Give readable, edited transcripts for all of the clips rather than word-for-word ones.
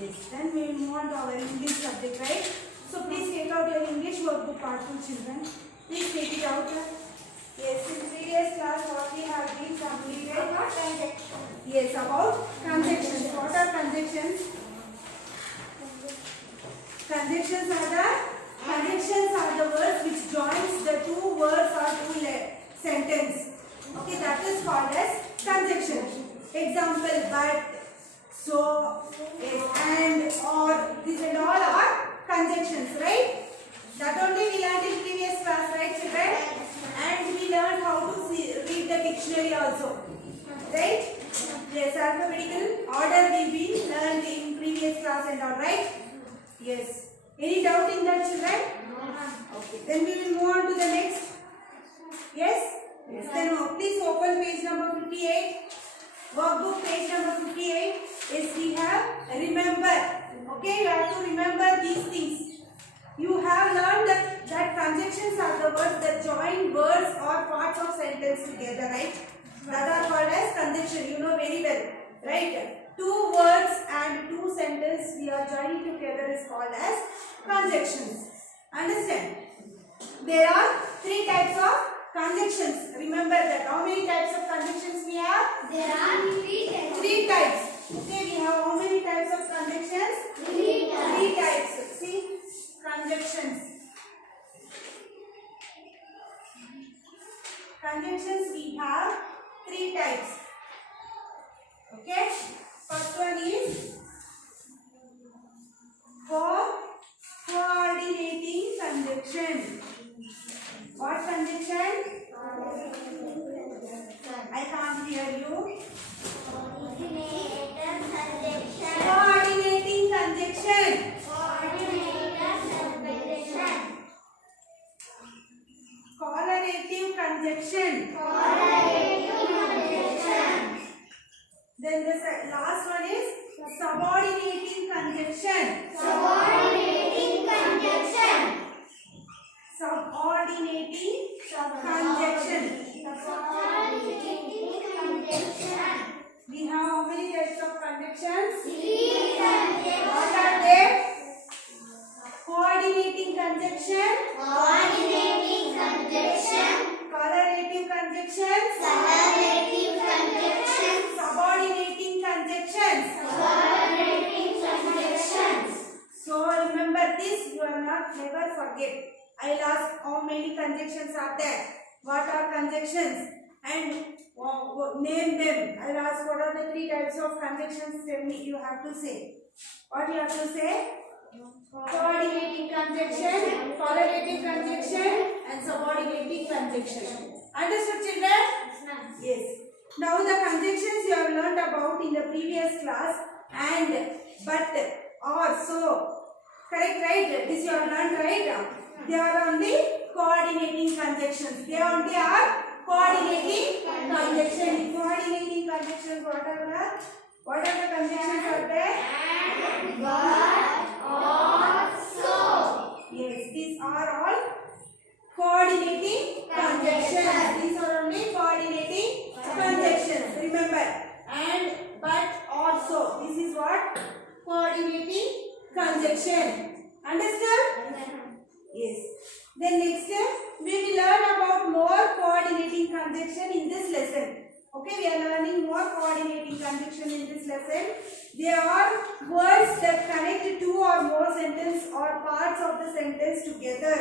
Yes. Then we will move on to our English subject, right? So please take out your English workbook part 2, children. Please take it out. Yes. In previous class, what we have been completed. About conjunction. Yes. About conjunctions. What are conjunctions? Conjunctions are the words which joins the two words or two sentence. Okay, that is called as conjunction. Example: but, so, yes, and, or. These and all are conjunctions, right? That only we learned in previous class, right, children? And we learned how to read the dictionary also, right? Yes, alphabetical order will be learned in previous class and all, right? Yes. Any doubt in that, children? Okay. Then we will move on to the next. Yes? Yes. Then please open page number 58. Workbook page number 58. Yes, we have remember. Okay, you have to remember these things. You have learned that conjunctions are the words that join words or parts of sentence together, right? That are called as conjunction. You know very well, right? Two words and two sentences we are joining together is called as conjunctions. Understand? There are three types of conjunctions. Remember that. How many types of conjunctions we have? There are three types. Three types. Okay, we have how many types of conjunctions? Three types. Three types. See, conjunctions. Conjunctions we have three types. Okay. First one is coordinating conjunction. What conjunction? I can't hear you. Coordinating conjunction. Correlative conjunction. Then the last one is subordinating conjunction. Subordinating conjunction. We have how many types of conjunctions? What are they? Coordinating conjunction. Correlative conjunctions. Subordinating conjunctions. So remember this, you are not never forget. I will ask how many conjunctions are there. What are conjunctions? And name them. I will ask what are the three types of conjunctions. Tell me. You have to say. What you have to say? Coordinating conjunction, correlative conjunction, and subordinating conjunction. Understood, children? Yes. Now the conjunctions you have learnt about in the previous class, and, but, or, so. Correct, right? This you have learnt, right? They are only coordinating conjunctions. They only are coordinating conjunction. Coordinating conjunctions. What are the conjunctions are there? Yes, these are all coordinating conjunctions. These are only coordinating conjunctions. Remember, and, but, also. This is what? Coordinating conjunction. Understood? Yes. Then next we will learn about more coordinating conjunction in this lesson. Okay, we are learning more coordinating conjunction in this lesson. They are words that connect two or more sentences or parts of the sentence together.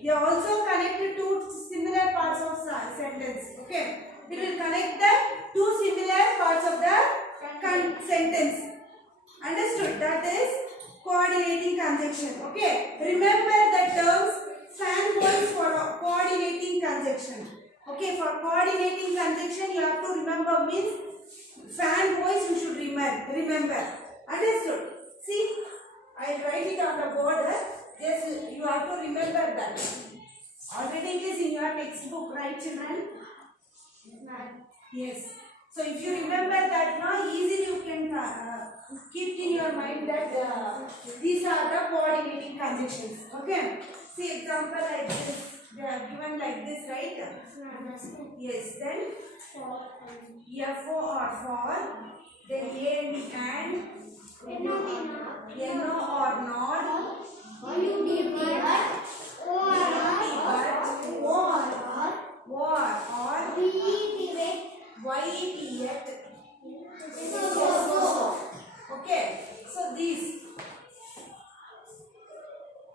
They also connect two similar parts of sentence. Okay, we will connect the two similar parts of the sentence. Understood? That is coordinating conjunction. Okay, remember the terms fan voice for coordinating conjunction. Okay, for coordinating conjunction you have to remember means fan voice you should remember. Understood? See, I will write it on the board. Just you have to remember that. Already it is in your textbook, right, children? Yes. So if you remember that now, easily you can keep in your mind that these are the coordinating conjunctions. Okay. See example like this. They are given like this, right? Yes. Then F-O or for. Then A and N-O or not. O-U-D, but, But, war or B-E-T, Y-E-T, yet. so. Okay, so these.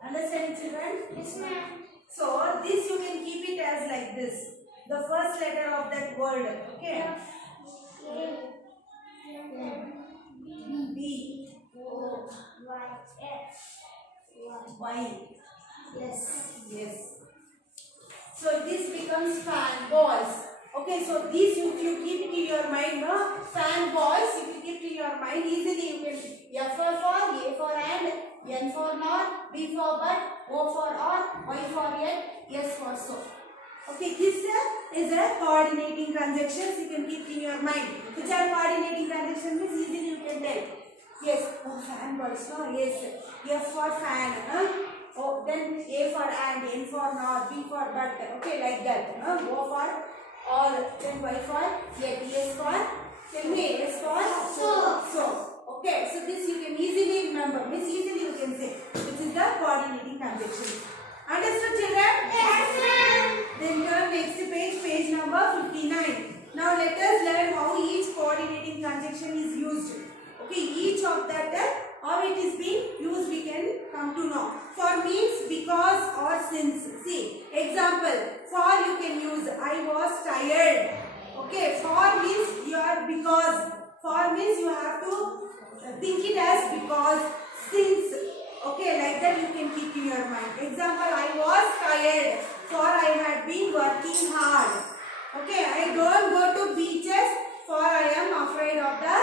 Understand, children? Yes, ma'am. So this you can keep it as like this. The first letter of that word. Okay. B. Y. Yes. So this becomes fan balls. Okay, so this if you keep it in your mind, no? Fan balls, if you keep it in your mind, easily you can F for A for and, N for not, B for but, O for or, Y for yet, S for so. Okay, this is a coordinating conjunctions you can keep in your mind. Which are coordinating conjunctions means easily you can tell. Yes, oh fan balls, no? Yes, F for fan, oh then A for and, N for not, B for but, okay, like that. O for or, then Y for yet, S for, tell me, S for so. Okay, so this you can easily remember, means easily you can say, which is the coordinating conjunction. Understood, children? Yes, ma'am. Then turn next page, page number 59. Now let us learn how each coordinating conjunction is used. Okay, each of that, how it is being used we can come to know. For means because or since. See, example, for you can use I was tired. Okay, for means you are because. For means you have to think it as because, since. Okay, like that you can keep in your mind. Example, I was tired, for I had been working hard. Okay, I don't go to beaches, for I am afraid of the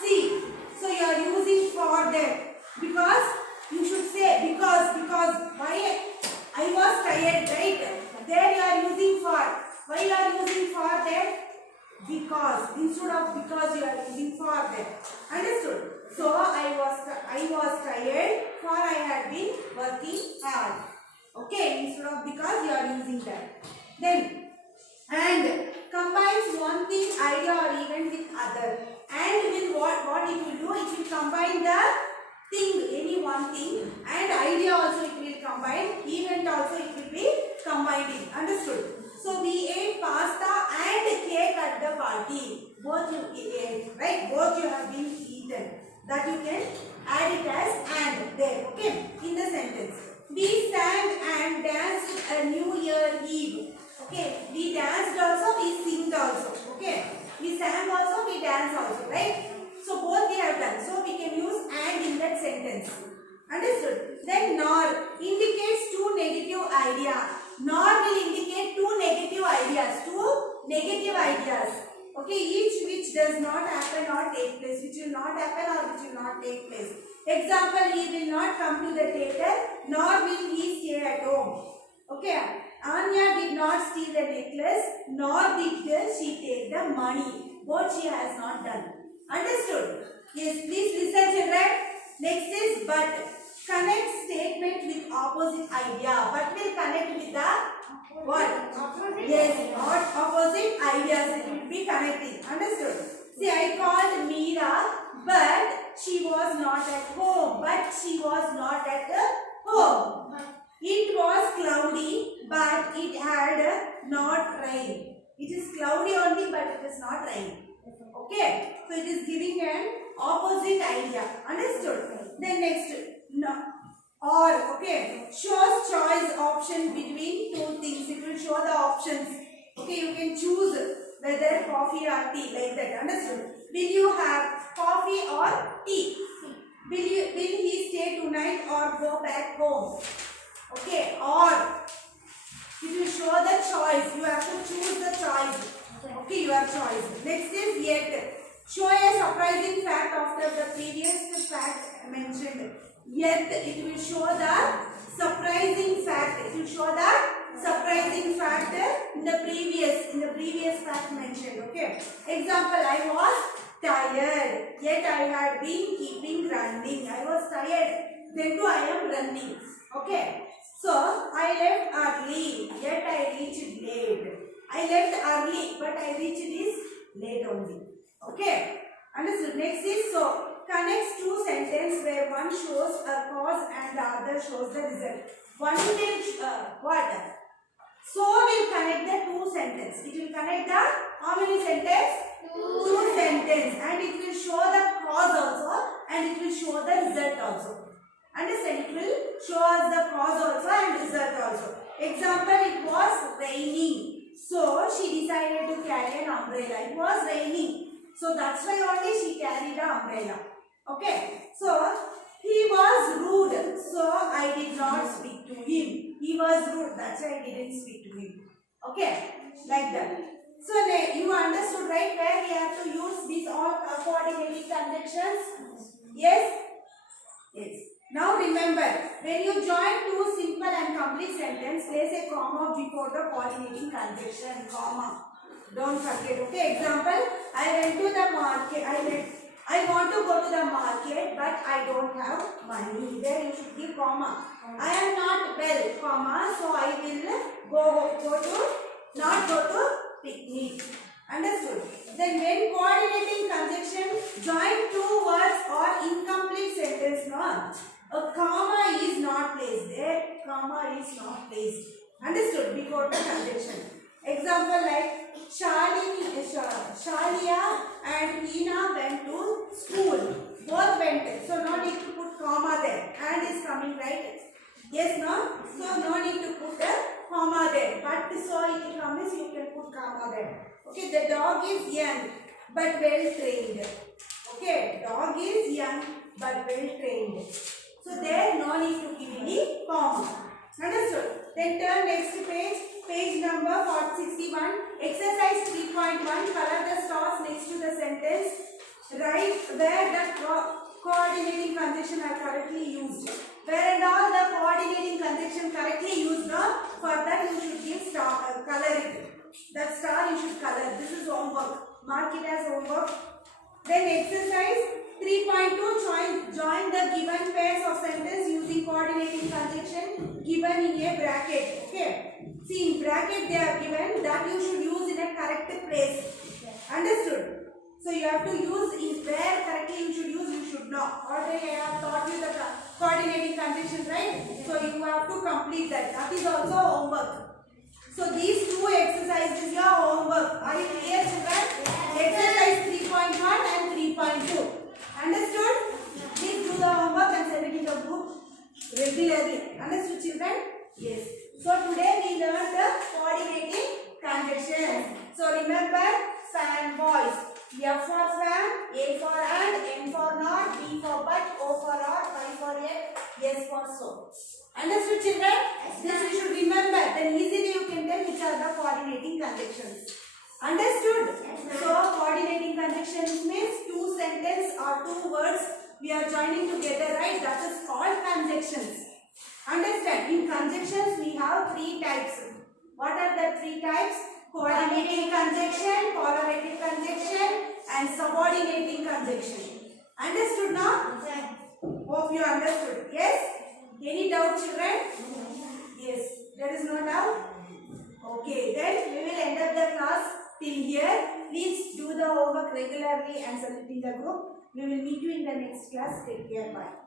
sea. So you are using for there. Because, you should say because why I was tired, right? There you are using for. Why you are using for there? Because. Instead of because you are using for there. Understood? So I was tired, for I had been working hard. Okay, instead of because you are using that. Then and combines one thing, idea or event with other. And will what it will do? It will combine the thing, any one thing, and idea also it will combine, event also it will be combining. Understood? So we ate pasta and cake at the party. Both you ate, right? Both you have been eaten. That you can add it as and there. Okay, in the sentence. We sang and danced a New Year Eve. Okay, we danced also, we sing also. Okay, we sang also, we dance also, right? So both we have done. So we can use and in that sentence. Understood? Then nor indicates two negative ideas. Nor will indicate two negative ideas. Two negative ideas. Okay, each which does not happen or take place. Which will not happen or which will not take place. Example, he will not come to the theater, nor will he stay at home. Okay, Anya did not steal the necklace, nor did she take the money. Both she has not done. Understood? Yes, please listen, children. Next is but. Connect statement with opposite idea. But will connect with the what? Yes, not opposite ideas. It will be connecting. Understood? See, I called Meera, but she was not at home. But she was not at home. It was cloudy, but it had not rain. It is cloudy only, but it is not rain. Okay, so it is giving an opposite idea. Understood? Then next, no, or okay, shows choice option between two things. It will show the options. Okay, you can choose whether coffee or tea, like that. Understood? Will you have coffee or tea? Will he stay tonight or go back home? Okay, or it will show the choice. You have to choose the choice. Okay, your choice. Next is yet. Show a surprising fact after the previous fact mentioned. Yet it will show the surprising fact. It will show the surprising fact in the previous fact mentioned. Okay. Example, I was tired. Yet I had been keeping running. I was tired. Then too I am running. Okay. So I left early. Yet I reached late. I left early, but I reached this late only. Okay. Understood? Next is so. connects two sentences where one shows a cause and the other shows the result. One will what? So will connect the two sentences. It will connect the how many sentences? Two sentences, and it will show the cause also and it will show the result also. Understand? It will show us the cause also and result also. Example, it was raining. So she decided to carry an umbrella. It was raining. So that's why only she carried the umbrella. Okay. So he was rude. So I did not speak to him. He was rude. That's why I didn't speak to him. Okay. Like that. So you understood, right, where we have to use these all coordinating conjunctions? Yes? Yes. Now remember, when you join two simple and complete sentences, place a comma before the coordinating conjunction. Comma. Don't forget. Okay. Example, I went to the market. I want to go to the market, but I don't have money. There you should give comma. I am not well, comma. So I will not go to picnic. Understood? Then when coordinating conjunction join two words or incomplete sentence, a comma is not placed there. Comma is not placed. Understood? Before the conjunction. Example like Shalia and Hina went to school. Both went. So no need to put comma there. And is coming, right? Yes, no? So no need to put the comma there. But so it comes, you can put comma there. Okay, the dog is young but well trained. Okay, dog is young but well trained. So there no need to give any comma. Understood? Then turn next page. Page number 61. Exercise 3.1. Color the stars next to the sentence. Write where the coordinating conjunction are correctly used. Where and all the coordinating conjunction correctly used, for that you should give star, color it. That star you should color. This is homework. Mark it as homework. Then exercise 3.2. Join the given pairs of sentence using coordinating conjunction given in a bracket. Okay. See, in bracket they are given that you should use in a correct place. Understood? So you have to use in where correctly you should use, you should know. Already I have taught you the coordinating conjunction, right? So you have to complete that. That is also homework. So these two exercises are homework. Are you clear, children? Exercise 3.1 and 3.2. Understood? Please do the homework and send it in the group regularly. Understood, children? Yes. So today we learned the coordinating conjunction. So remember, fan voice. F for fan, A for and, N for not, B for but, O for or, Y for yet, S for so. Understood, children? This you should remember. Then easily you can tell which are the coordinating conjunctions. Understood? So coordinating conjunctions means two sentences or two words we are joining together, right? That is called conjunctions. Understand? In conjunctions we have three types. What are the three types? Coordinating conjunction, correlative conjunction and subordinating conjunction. Understood now? Hope you understood. Yes? Any doubt, children? Yes. There is no doubt? Okay. Then we will end up the class till here. Please do the homework regularly and send it in the group. We will meet you in the next class. Take care. Bye.